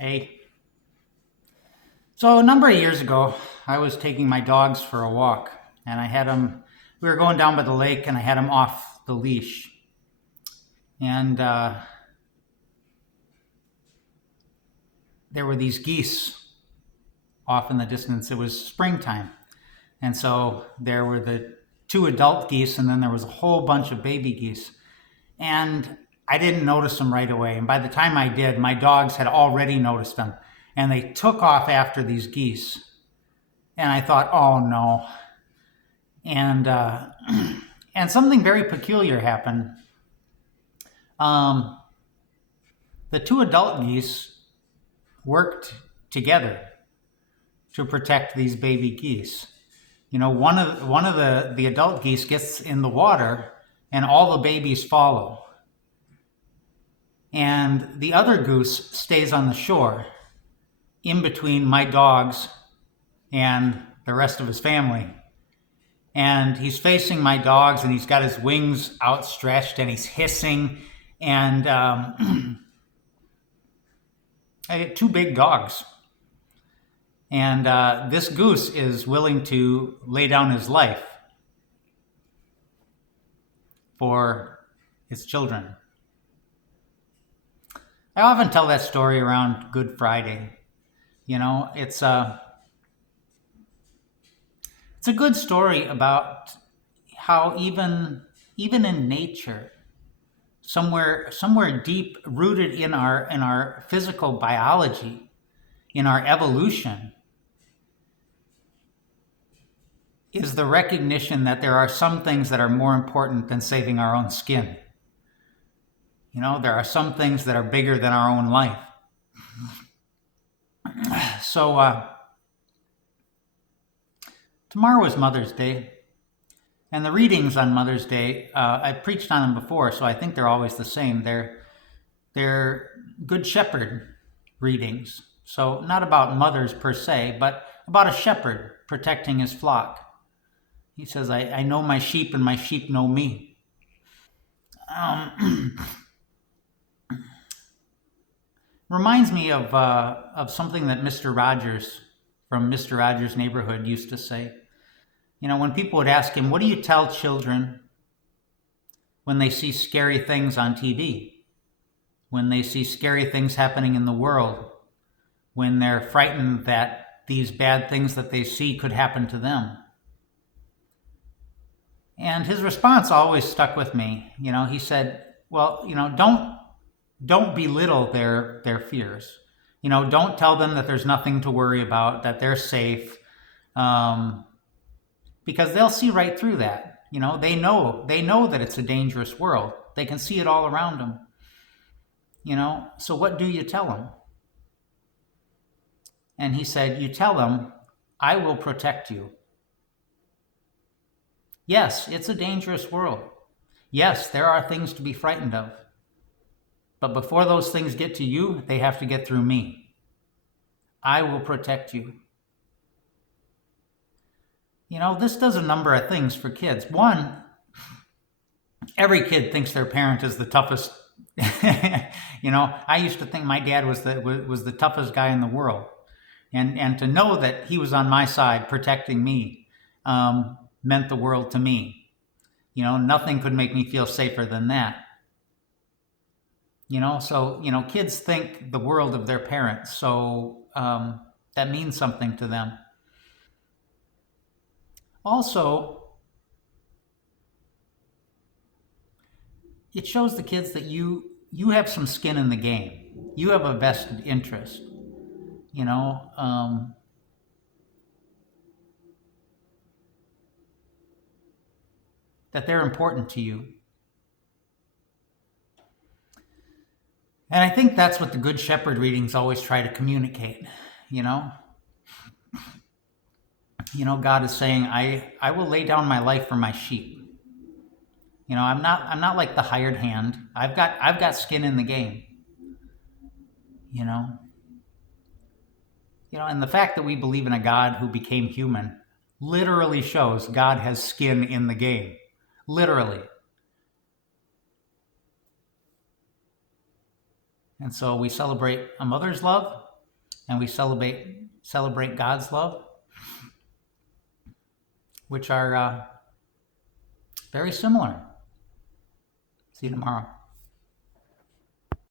Hey. So a number of years ago, I was taking my dogs for a walk, and I had them. We were going down by the lake, and I had them off the leash, and there were these geese off in the distance. It was springtime, and so there were the two adult geese, and then there was a whole bunch of baby geese, and I didn't notice them right away. And by the time I did, my dogs had already noticed them, and they took off after these geese. And I thought, oh no. And and something very peculiar happened. Um, the two adult geese worked together to protect these baby geese. You know, one of the adult geese gets in the water, and all the babies follow. And the other goose stays on the shore, in between my dogs and the rest of his family. And he's facing my dogs, and he's got his wings outstretched, and he's hissing. And I get two big dogs, and this goose is willing to lay down his life for its children. I often tell that story around Good Friday. You know, it's a good story about how even in nature, somewhere deep rooted in our physical biology, in our evolution, is the recognition that there are some things that are more important than saving our own skin. You know, there are some things that are bigger than our own life. So tomorrow is Mother's Day, and the readings on Mother's Day, I've preached on them before, so I think they're always the same. They're Good Shepherd readings. So not about mothers per se, but about a shepherd protecting his flock. He says, I know my sheep, and my sheep know me. Reminds me of something that Mr. Rogers from Mr. Rogers' Neighborhood used to say. You know, when people would ask him, what do you tell children when they see scary things on TV? When they see scary things happening in the world? When they're frightened that these bad things that they see could happen to them? And his response always stuck with me. You know, he said, well, you know, don't belittle their fears. You know, don't tell them that there's nothing to worry about, that they're safe, because they'll see right through that. You know, they know that it's a dangerous world. They can see it all around them. You know, so what do you tell them? And he said, you tell them, I will protect you. Yes, it's a dangerous world. Yes, there are things to be frightened of. But before those things get to you, they have to get through me. I will protect you. You know, this does a number of things for kids. One, every kid thinks their parent is the toughest. You know, I used to think my dad was the toughest guy in the world. And to know that he was on my side protecting me meant the world to me. You know, nothing could make me feel safer than that. You know, so, you know, kids think the world of their parents. So that means something to them. Also, it shows the kids that you have some skin in the game. You have a vested interest. You know, that they're important to you. And I think that's what the Good Shepherd readings always try to communicate, you know? You know, God is saying, I will lay down my life for my sheep. You know, I'm not like the hired hand. I've got skin in the game. You know? You know, and the fact that we believe in a God who became human literally shows God has skin in the game. Literally. And so we celebrate a mother's love, and we celebrate God's love, which are very similar. See you tomorrow.